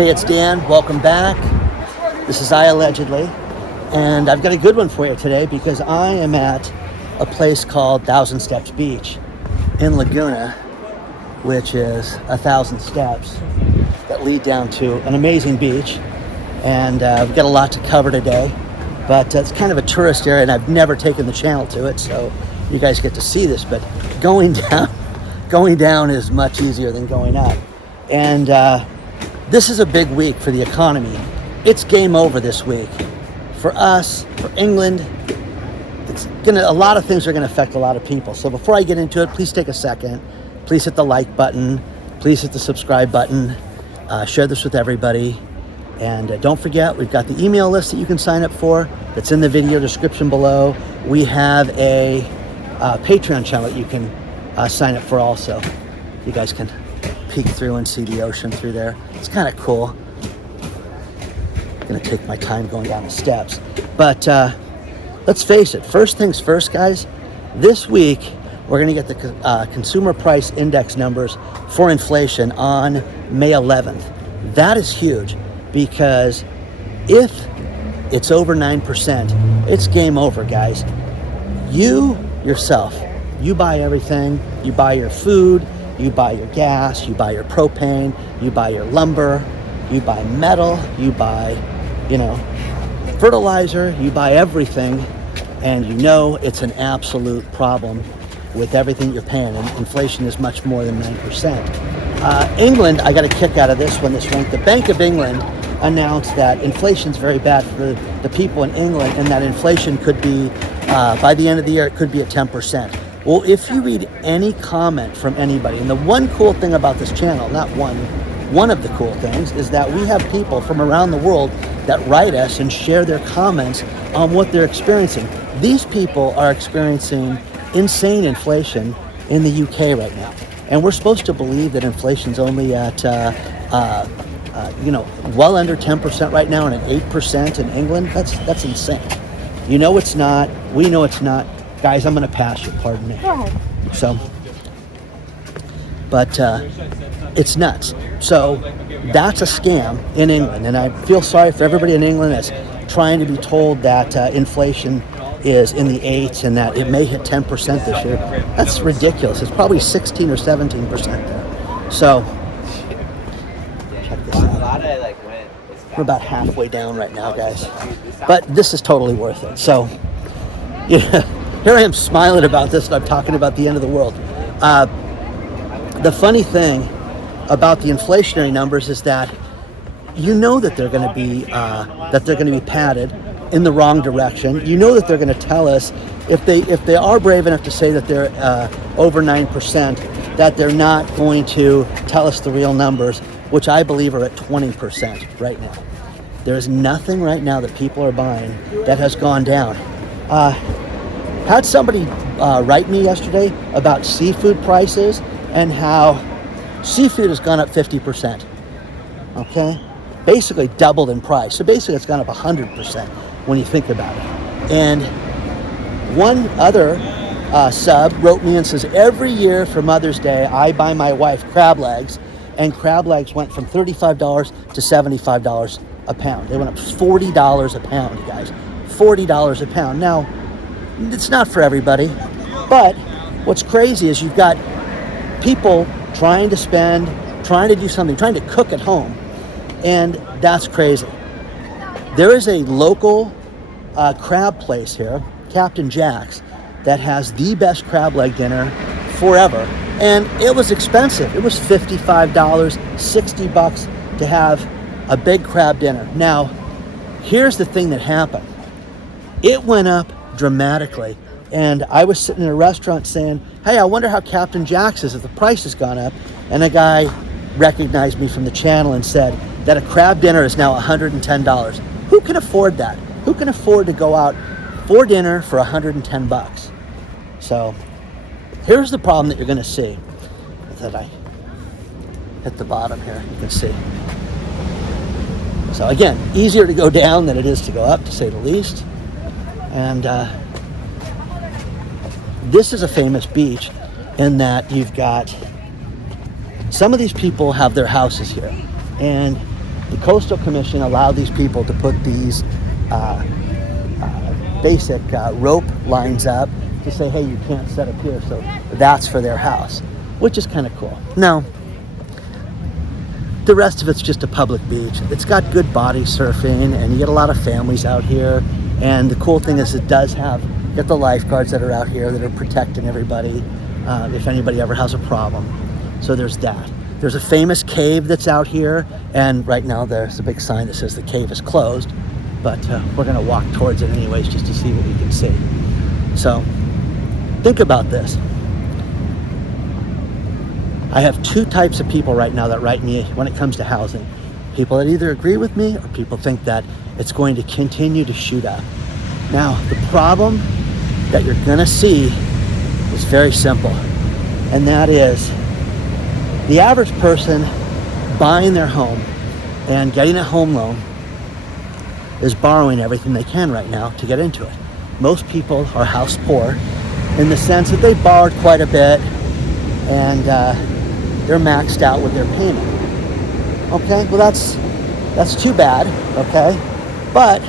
Hey, it's Dan. Welcome back. This is IAllegedly, and I've got a good one for you today because I am at a place called 1,000 Steps Beach in Laguna, which is 1,000 steps that lead down to an amazing beach. And we've got a lot to cover today, but it's kind of a tourist area, and I've never taken the channel to it, so you guys get to see this. But going down is much easier than going up. And this is a big week for the economy. It's game over this week. For us, for England, a lot of things are gonna affect a lot of people. So before I get into it, please take a second. Please hit the like button. Please hit the subscribe button. Share this with everybody. And don't forget, we've got the email list that you can sign up for. That's in the video description below. We have a Patreon channel that you can sign up for also. You guys can peek through and see the ocean through there. It's kind of cool. I'm gonna take my time going down the steps. But let's face it, first things first, guys. This week, we're gonna get the consumer price index numbers for inflation on May 11th. That is huge because if it's over 9%, it's game over, guys. You yourself, you buy everything. You buy your food, you buy your gas, you buy your propane, you buy your lumber, you buy metal, you buy, fertilizer, you buy everything, and it's an absolute problem with everything you're paying, and inflation is much more than 9%. England, I got a kick out of this one this week. The Bank of England announced that inflation's very bad for the people in England, and that inflation could be, by the end of the year, it could be at 10%. Well, if you read any comment from anybody, and the one cool thing about this channel, not one of the cool things, is that we have people from around the world that write us and share their comments on what they're experiencing. These people are experiencing insane inflation in the UK right now. And we're supposed to believe that inflation's only at, well under 10% right now and at 8% in England. That's insane. You know it's not. We know it's not. Guys, I'm going to pass you, pardon me. Go ahead. So, but it's nuts. So that's a scam in England. And I feel sorry for everybody in England that's trying to be told that inflation is in the 8s and that it may hit 10% this year. That's ridiculous. It's probably 16 or 17% there. So, check this out. We're about halfway down right now, guys. But this is totally worth it. So, here I am smiling about this, and I'm talking about the end of the world. The funny thing about the inflationary numbers is that that they're going to be padded in the wrong direction. You know that they're going to tell us if they are brave enough to say that they're over 9%, that they're not going to tell us the real numbers, which I believe are at 20% right now. There is nothing right now that people are buying that has gone down. Had somebody write me yesterday about seafood prices and how seafood has gone up 50%. Okay? Basically doubled in price. So basically it's gone up 100% when you think about it. And one other sub wrote me and says, every year for Mother's Day, I buy my wife crab legs, and crab legs went from $35 to $75 a pound. They went up $40 a pound, guys. $40 a pound. Now, it's not for everybody, but what's crazy is you've got people trying to spend, trying to do something, trying to cook at home, and that's crazy. There is a local crab place here, Captain Jack's, that has the best crab leg dinner forever, and it was expensive. It was $55, $60 to have a big crab dinner. Now, here's the thing that happened. It went up dramatically, and I was sitting in a restaurant saying, hey, I wonder how Captain Jack's is if the price has gone up, and a guy recognized me from the channel and said that a crab dinner is now $110. Who can afford that? Who can afford to go out for dinner for $110? So here's the problem that you're going to see. That I hit the bottom here, you can see. So again, easier to go down than it is to go up, to say the least. And this is a famous beach in that you've got some of these people have their houses here, and the Coastal Commission allowed these people to put these basic rope lines up to say, hey, you can't set up here. So that's for their house, which is kind of cool. Now, the rest of it's just a public beach. It's got good body surfing, and you get a lot of families out here. And the cool thing is it does get the lifeguards that are out here that are protecting everybody if anybody ever has a problem. So there's that. There's a famous cave that's out here, and right now there's a big sign that says the cave is closed, but we're gonna walk towards it anyways just to see what we can see. So think about this. I have two types of people right now that write me when it comes to housing. People that either agree with me or people think that it's going to continue to shoot up. Now, the problem that you're gonna see is very simple, and that is the average person buying their home and getting a home loan is borrowing everything they can right now to get into it. Most people are house poor in the sense that they borrowed quite a bit and they're maxed out with their payment. Okay, well that's too bad, okay? But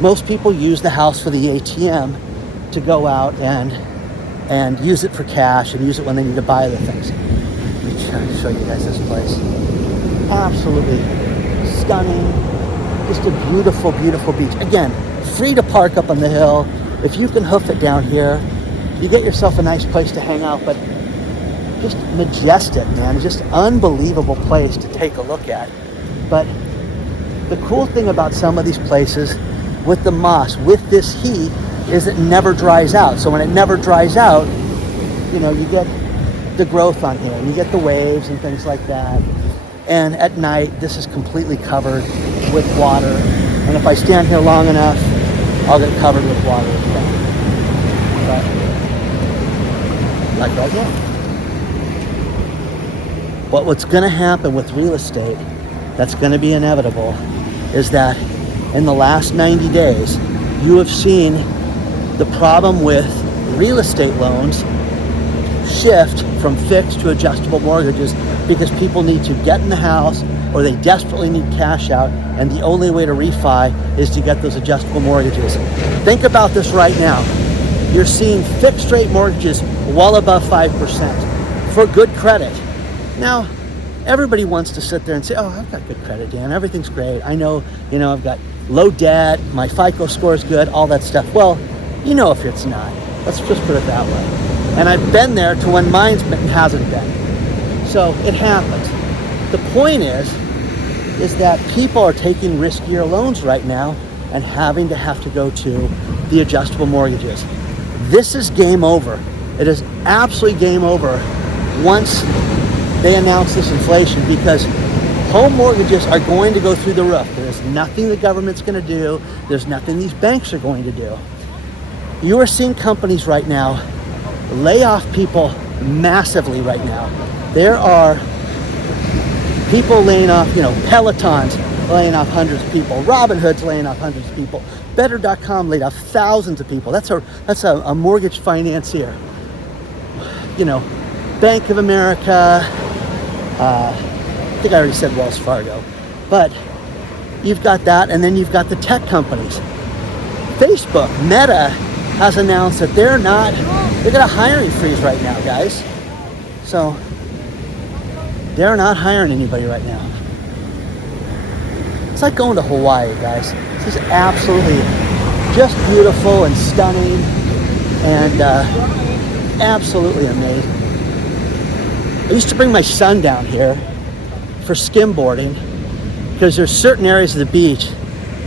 most people use the house for the ATM to go out and use it for cash and use it when they need to buy other things. Let me try to show you guys this place. Absolutely stunning. Just a beautiful, beautiful beach. Again, free to park up on the hill. If you can hoof it down here, you get yourself a nice place to hang out, but just majestic, man. Just unbelievable place to take a look at. But the cool thing about some of these places with the moss, with this heat, is it never dries out. So when it never dries out, you know, you get the growth on here and you get the waves and things like that. And at night, this is completely covered with water. And if I stand here long enough, I'll get covered with water as well. But, like right now. But what's gonna happen with real estate, that's gonna be inevitable, is that in the last 90 days, you have seen the problem with real estate loans shift from fixed to adjustable mortgages because people need to get in the house or they desperately need cash out, and the only way to refi is to get those adjustable mortgages. Think about this right now. You're seeing fixed rate mortgages well above 5% for good credit. Now, everybody wants to sit there and say, oh, I've got good credit, Dan. Everything's great. I know, I've got low debt, my FICO score is good, all that stuff. Well, if it's not. Let's just put it that way. And I've been there to when mine hasn't been. So it happens. The point is that people are taking riskier loans right now and have to go to the adjustable mortgages. This is game over. It is absolutely game over once they announce this inflation, because home mortgages are going to go through the roof. There's nothing the government's going to do. There's nothing these banks are going to do. You are seeing companies right now lay off people massively right now. There are people laying off, Peloton's laying off hundreds of people. Robinhood's laying off hundreds of people. Better.com laid off thousands of people. That's a mortgage financier. Bank of America, I think I already said Wells Fargo, but you've got that, and then you've got the tech companies. Facebook, Meta, has announced that they're got a hiring freeze right now, guys. So they're not hiring anybody right now. It's like going to Hawaii, guys. This is absolutely just beautiful and stunning and absolutely amazing. I used to bring my son down here for skimboarding because there's certain areas of the beach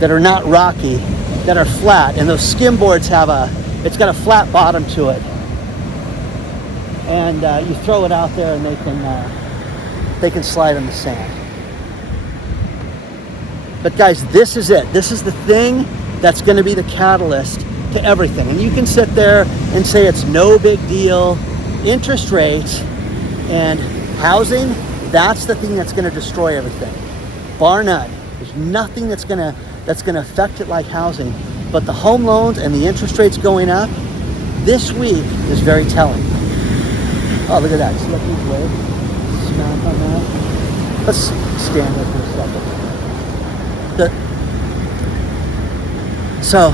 that are not rocky, that are flat, and those skimboards it's got a flat bottom to it. And you throw it out there and they can slide on the sand. But guys, this is it. This is the thing that's going to be the catalyst to everything. And you can sit there and say it's no big deal. Interest rates and housing, that's the thing that's going to destroy everything. Bar none. There's nothing that's going to affect it like housing. But the home loans and the interest rates going up this week is very telling. Oh, look at that. See that huge wave? Smack on that. Let's stand there for a second. So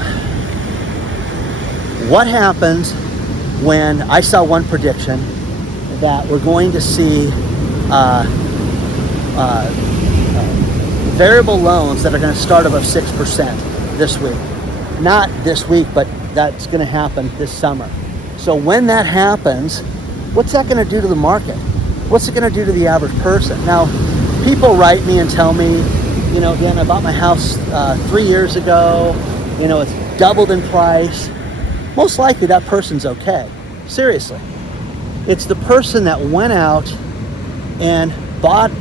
what happens when I saw one prediction that we're going to see variable loans that are going to start above 6% this week. Not this week, but that's going to happen this summer. So when that happens, what's that going to do to the market? What's it going to do to the average person? Now, people write me and tell me, Dan, I bought my house 3 years ago. It's doubled in price. Most likely that person's okay. Seriously. It's the person that went out and bought,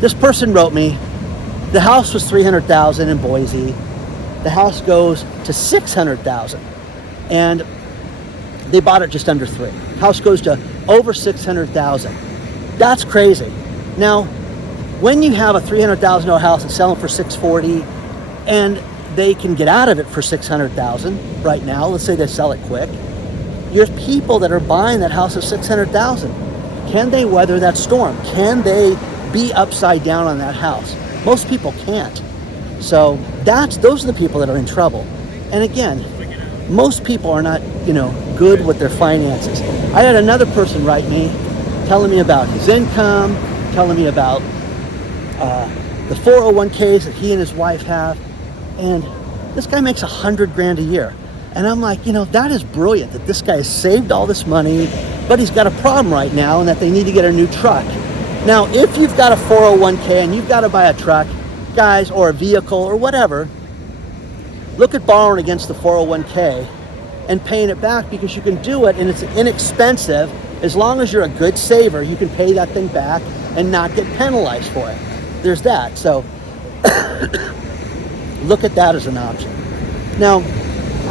this person wrote me, the house was $300,000 in Boise. The house goes to $600,000, and they bought it just under $3. House goes to over $600,000. That's crazy. Now, when you have a $300,000 house that's selling for $640,000, and they can get out of it for $600,000 right now, let's say they sell it quick. There's people that are buying that house at $600,000. Can they weather that storm? Can they be upside down on that house? Most people can't. So those are the people that are in trouble. And again, most people are not, good with their finances. I had another person write me telling me about his income, telling me about the 401ks that he and his wife have. And this guy makes $100,000 a year. And I'm like, that is brilliant that this guy has saved all this money, but he's got a problem right now and that they need to get a new truck. Now, if you've got a 401k and you've got to buy a truck, guys, or a vehicle or whatever, look at borrowing against the 401k and paying it back, because you can do it and it's inexpensive. As long as you're a good saver, you can pay that thing back and not get penalized for it. There's that. So look at that as an option. Now,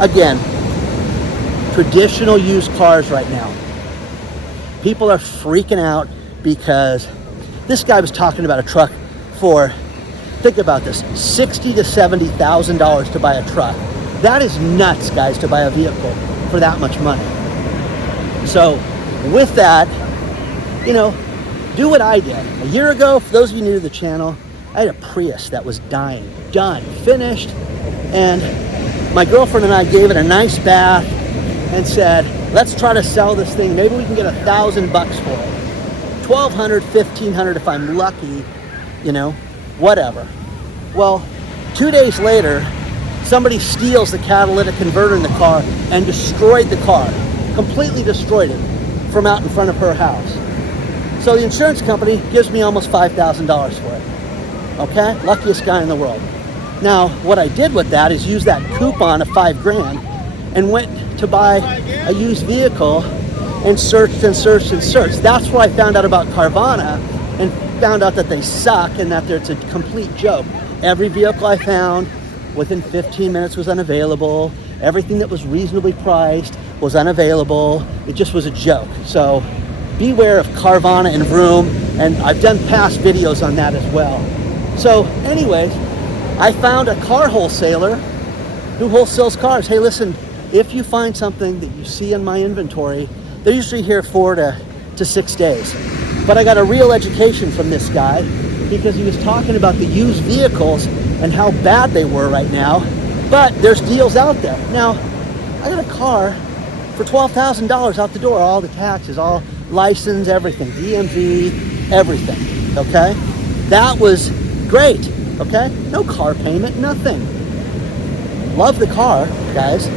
again, traditional used cars right now, people are freaking out because this guy was talking about a truck for, think about this, $60,000 to $70,000 to buy a truck. That is nuts, guys, to buy a vehicle for that much money. So with that, do what I did. A year ago, for those of you new to the channel, I had a Prius that was dying, done, finished, and my girlfriend and I gave it a nice bath and said, let's try to sell this thing. Maybe we can get $1,000 for it. $1,200, $1,500 if I'm lucky, whatever. Well, 2 days later, somebody steals the catalytic converter in the car and destroyed the car, completely destroyed it from out in front of her house. So the insurance company gives me almost $5,000 for it. Okay? Luckiest guy in the world. Now, what I did with that is use that coupon of $5,000 and went to buy a used vehicle and searched and searched and searched. That's where I found out about Carvana and found out that they suck and that it's a complete joke. Every vehicle I found within 15 minutes was unavailable. Everything that was reasonably priced was unavailable. It just was a joke. So beware of Carvana and Vroom, and I've done past videos on that as well. So anyways, I found a car wholesaler who wholesales cars. Hey, listen, if you find something that you see in my inventory, they're usually here 4 to 6 days. But I got a real education from this guy because he was talking about the used vehicles and how bad they were right now. But there's deals out there. Now, I got a car for $12,000 out the door, all the taxes, all license, everything, DMV, everything, okay? That was great, okay? No car payment, nothing. Love the car, guys.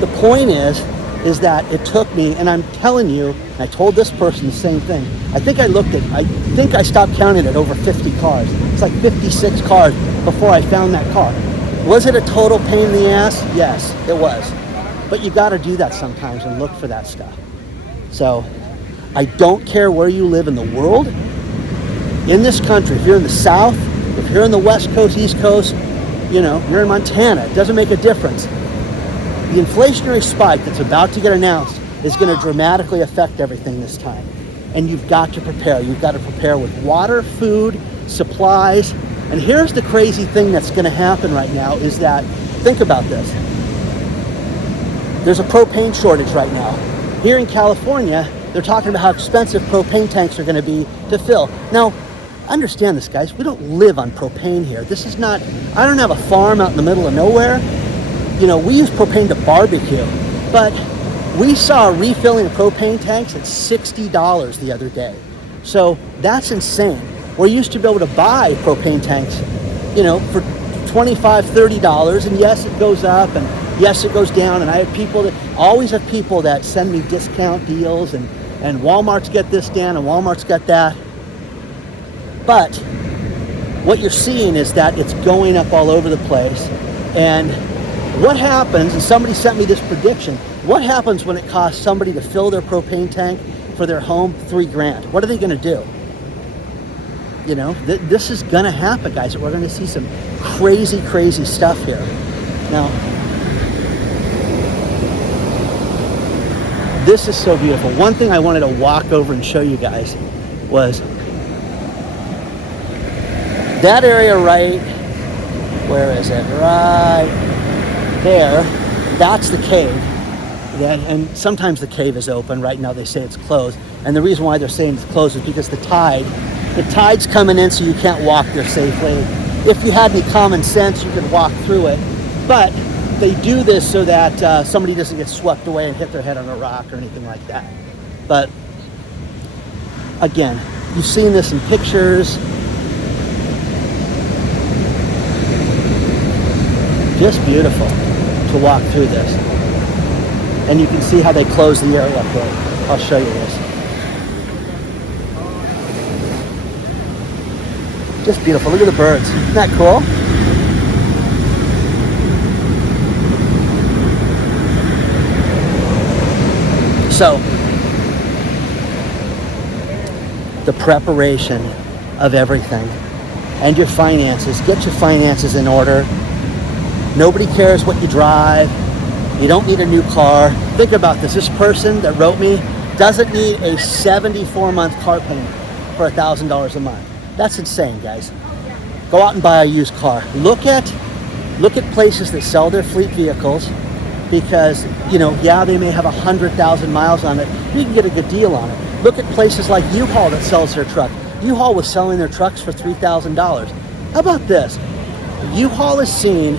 The point is that it took me, and I'm telling you, I told this person the same thing. I think I stopped counting at over 50 cars. It's like 56 cars before I found that car. Was it a total pain in the ass? Yes, it was. But you got to do that sometimes and look for that stuff. So I don't care where you live in the world, in this country. If you're in the South, if you're in the West Coast, East Coast, you're in Montana, it doesn't make a difference. The inflationary spike that's about to get announced is going to dramatically affect everything this time. And you've got to prepare. You've got to prepare with water, food, supplies. And here's the crazy thing that's going to happen right now is that, think about this. There's a propane shortage right now. Here in California, they're talking about how expensive propane tanks are going to be to fill. Now, Understand this, guys. We don't live on propane here. This is not, I don't have a farm out in the middle of nowhere. You know, we use propane to barbecue, but we saw refilling propane tanks at $60 the other day. So that's insane. We used to be able to buy propane tanks, you know, for $25, $30, and yes, it goes up, and yes, it goes down, and I have people that, always have people that send me discount deals, and Walmart's got this down, and Walmart's got that. But what you're seeing is that it's going up all over the place. And what happens, and somebody sent me this prediction, what happens when it costs somebody to fill their propane tank for their home $3,000? What are they gonna do? You know, this is gonna happen, guys. We're gonna see some crazy, crazy stuff here. Now, this is so beautiful. One thing I wanted to walk over and show you guys was that area right, where is it? Right there, that's the cave. And sometimes the cave is open. Right now they say it's closed. And the reason why they're saying it's closed is because the tide's coming in, so you can't walk there safely. If you had any common sense, you could walk through it. But they do this so that somebody doesn't get swept away and hit their head on a rock or anything like that. But again, you've seen this in pictures. Just beautiful to walk through this. And you can see how they close the area up there. I'll show you this. Just beautiful. Look at the birds. Isn't that cool? So, the preparation of everything and your finances. Get your finances in order. Nobody cares what you drive. You don't need a new car. Think about this. This person that wrote me doesn't need a 74-month car payment for $1,000 a month. That's insane, guys. Go out and buy a used car. Look at places that sell their fleet vehicles, because, you know, yeah, they may have 100,000 miles on it. You can get a good deal on it. Look at places like U-Haul that sells their truck. U-Haul was selling their trucks for $3,000. How about this? U-Haul is seeing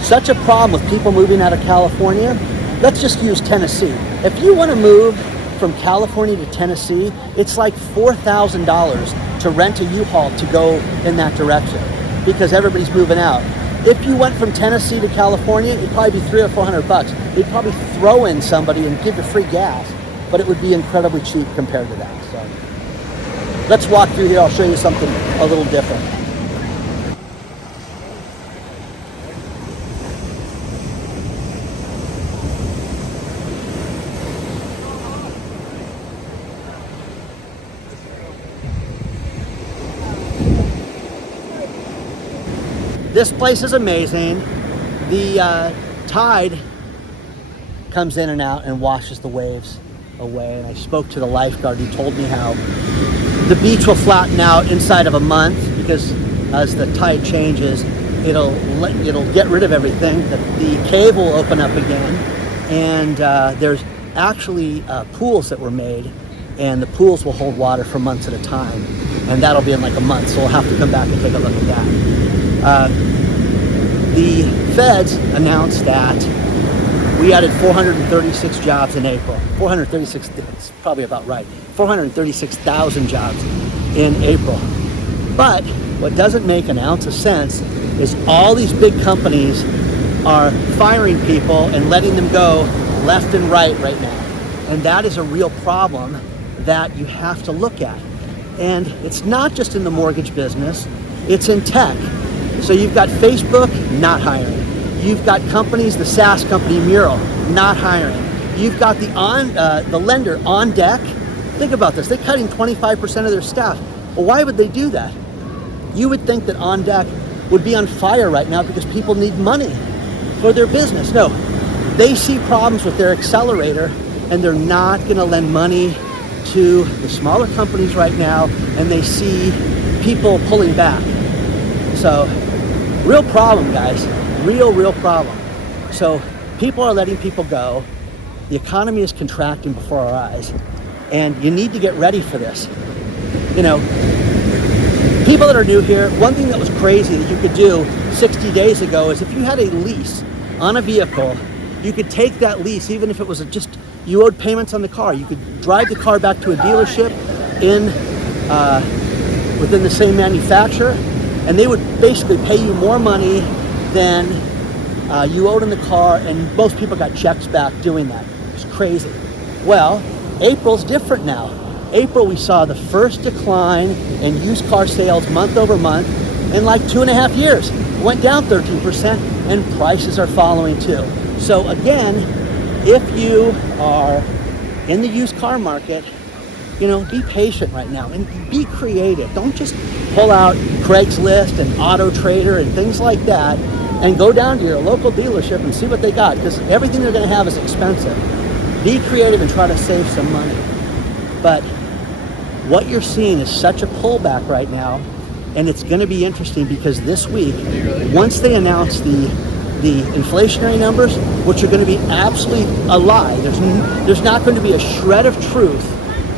such a problem with people moving out of California. Let's just use Tennessee. If you want to move from California to Tennessee, it's like $4,000 to rent a U-Haul to go in that direction, because everybody's moving out. If you went from Tennessee to California, it'd probably be $300 or $400. They'd probably throw in somebody and give you free gas, but it would be incredibly cheap compared to that. So let's walk through here. I'll show you something a little different. This place is amazing. The tide comes in and out and washes the waves away. And I spoke to the lifeguard. He told me how the beach will flatten out inside of a month, because as the tide changes, it'll get rid of everything. The cave will open up again, and there's actually pools that were made, and the pools will hold water for months at a time, and that'll be in like a month. So we'll have to come back and take a look at that. The feds announced that we added 436 jobs in April. 436, that's probably about right. 436,000 jobs in April. But what doesn't make an ounce of sense is all these big companies are firing people and letting them go left and right now. And that is a real problem that you have to look at. And it's not just in the mortgage business, it's in tech. So you've got Facebook not hiring. You've got companies, the SaaS company Mural, not hiring. You've got the lender On Deck. Think about this. They're cutting 25% of their staff. Well, why would they do that? You would think that On Deck would be on fire right now because people need money for their business. No, they see problems with their accelerator, and they're not going to lend money to the smaller companies right now, and they see people pulling back. So, real problem, guys. Real problem. So, people are letting people go. The economy is contracting before our eyes, and you need to get ready for this. You know, people that are new here, one thing that was crazy that you could do 60 days ago is if you had a lease on a vehicle, you could take that lease, even if it was just, you owed payments on the car. You could drive the car back to a dealership within the same manufacturer, and they would basically pay you more money than you owed in the car, and most people got checks back doing that. It's crazy. Well, April's different now. April, we saw the first decline in used car sales month over month in like 2.5 years. It went down 13%, and prices are following too. So again, if you are in the used car market, you know, be patient right now and be creative. Don't just pull out Craigslist and Auto Trader and things like that and go down to your local dealership and see what they got, because everything they're going to have is expensive. Be creative and try to save some money. But what you're seeing is such a pullback right now, and it's going to be interesting because this week, once they announce the inflationary numbers, which are going to be absolutely a lie, there's not going to be a shred of truth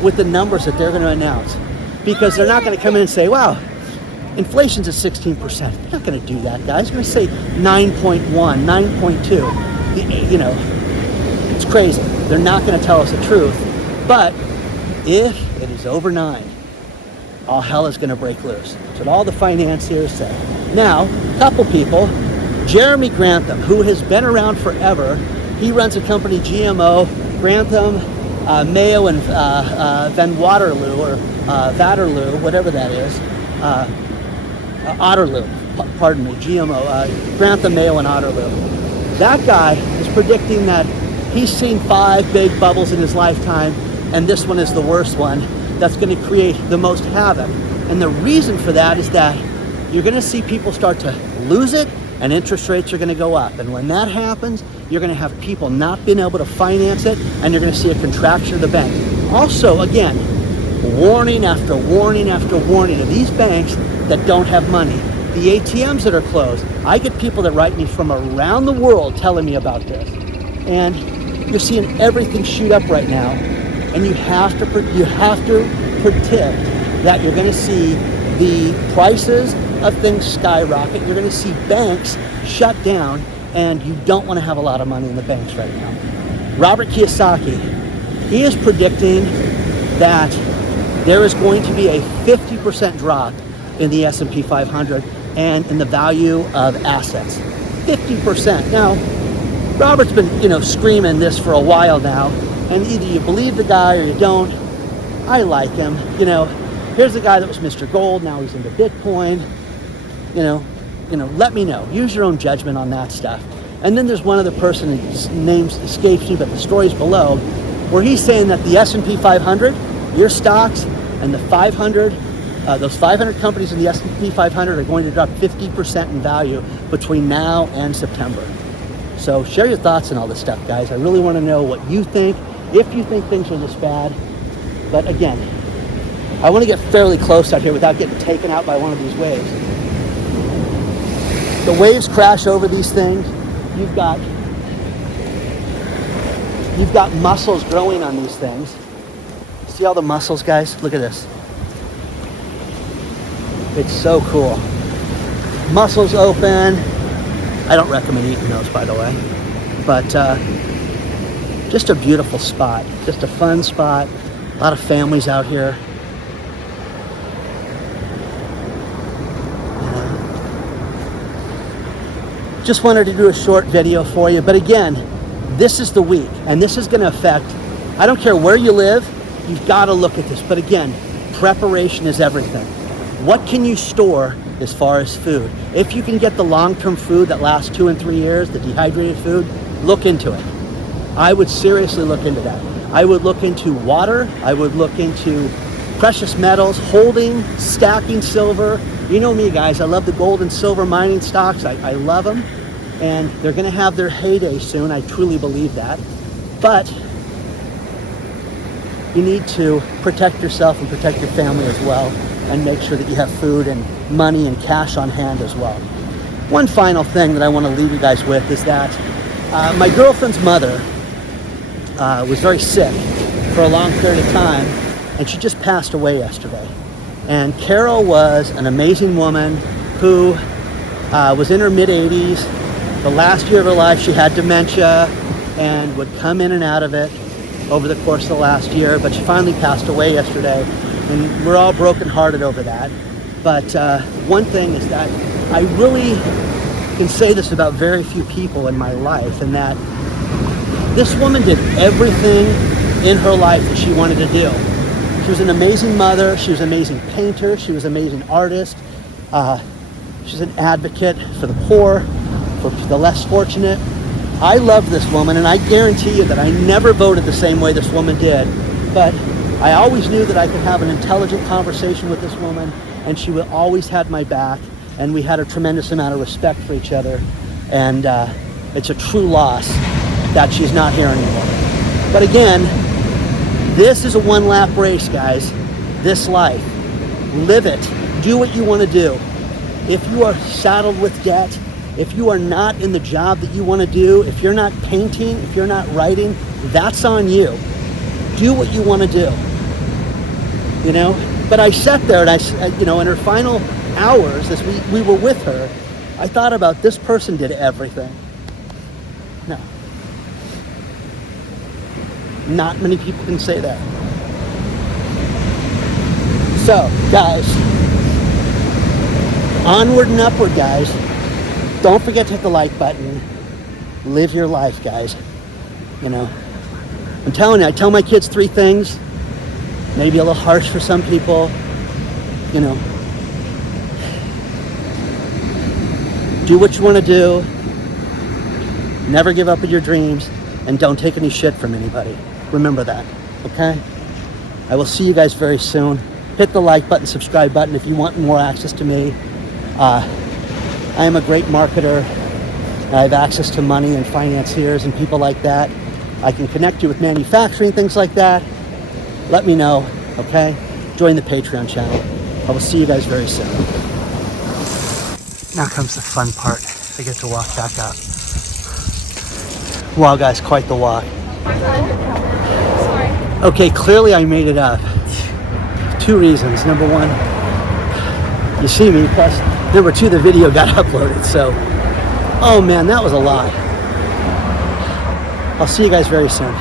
with the numbers that they're going to announce, because they're not going to come in and say, wow, inflation's at 16%. They're not going to do that, guys. They're going to say 9.1, 9.2. You know, it's crazy. They're not going to tell us the truth. But if it is over 9, all hell is going to break loose. That's what all the financiers say. Now, a couple people, Jeremy Grantham, who has been around forever, he runs a company, GMO, Grantham, Mayo and Van Waterloo, or Vaterloo, whatever that is, Otterloo, pardon me, GMO, Grantham, Mayo and Otterloo. That guy is predicting that he's seen 5 big bubbles in his lifetime, and this one is the worst one that's going to create the most havoc. And the reason for that is that you're going to see people start to lose it, and interest rates are going to go up. And when that happens, you're going to have people not being able to finance it, and you're going to see a contraction of the bank. Also, again, warning after warning after warning of these banks that don't have money. The ATMs that are closed. I get people that write me from around the world telling me about this. And you're seeing everything shoot up right now, and you have to predict that you're going to see the prices of things skyrocket. You're going to see banks shut down, and you don't want to have a lot of money in the banks right now. Robert Kiyosaki, he is predicting that there is going to be a 50% drop in the S&P 500 and in the value of assets. 50%. Now, Robert's been, screaming this for a while now, and either you believe the guy or you don't. I like him. Here's a guy that was Mr. Gold, now he's into Bitcoin. Let me know. Use your own judgment on that stuff. And then there's one other person whose name escapes me, but the story's below, where he's saying that the S&P 500, your stocks, and the 500, those 500 companies in the S&P 500 are going to drop 50% in value between now and September. So share your thoughts on all this stuff, guys. I really want to know what you think, if you think things are this bad. But again, I want to get fairly close out here without getting taken out by one of these waves. The waves crash over these things. You've got muscles growing on these things. See all the muscles, guys? Look at this. It's so cool. Muscles open. I don't recommend eating those, by the way. But just a beautiful spot. Just a fun spot. A lot of families out here. Just wanted to do a short video for you. But again, this is the week, and this is going to affect, I don't care where you live, you've got to look at this. But again, preparation is everything. What can you store as far as food? If you can get the long-term food that lasts 2 and 3 years, the dehydrated food, look into it. I would seriously look into that. I would look into water. I would look into precious metals, holding, stacking silver. You know me, guys. I love the gold and silver mining stocks. I love them. And they're going to have their heyday soon. I truly believe that. But you need to protect yourself and protect your family as well, and make sure that you have food and money and cash on hand as well. One final thing that I want to leave you guys with is that my girlfriend's mother was very sick for a long period of time, and she just passed away yesterday. And Carol was an amazing woman who was in her mid-80s. The last year of her life, she had dementia and would come in and out of it over the course of the last year, but she finally passed away yesterday, and we're all brokenhearted over that. But one thing is that I really can say this about very few people in my life, and that this woman did everything in her life that she wanted to do. She was an amazing mother, she was an amazing painter, she was an amazing artist, she's an advocate for the poor, for the less fortunate. I love this woman, and I guarantee you that I never voted the same way this woman did, but I always knew that I could have an intelligent conversation with this woman, and she would always had my back, and we had a tremendous amount of respect for each other, and it's a true loss that she's not here anymore. But again, this is a one-lap race, guys. This life. Live it. Do what you want to do. If you are saddled with debt, if you are not in the job that you want to do, if you're not painting, if you're not writing, that's on you. Do what you want to do. You know? But I sat there and in her final hours, as we were with her, I thought about this person did everything. No. Not many people can say that. So, guys, onward and upward, guys. Don't forget to hit the like button. Live your life, guys. You know, I'm telling you, I tell my kids 3 things. Maybe a little harsh for some people. You know, do what you want to do. Never give up on your dreams. And don't take any shit from anybody. Remember that, okay? I will see you guys very soon. Hit the like button, subscribe button if you want more access to me. I am a great marketer. I have access to money and financiers and people like that. I can connect you with manufacturing, things like that. Let me know, okay? Join the Patreon channel. I will see you guys very soon. Now comes the fun part. I get to walk back up. Wow, guys, quite the walk. Okay, clearly I made it up. 2 reasons. Number 1, you see me. Plus, number 2, the video got uploaded. So, oh man, that was a lot. I'll see you guys very soon.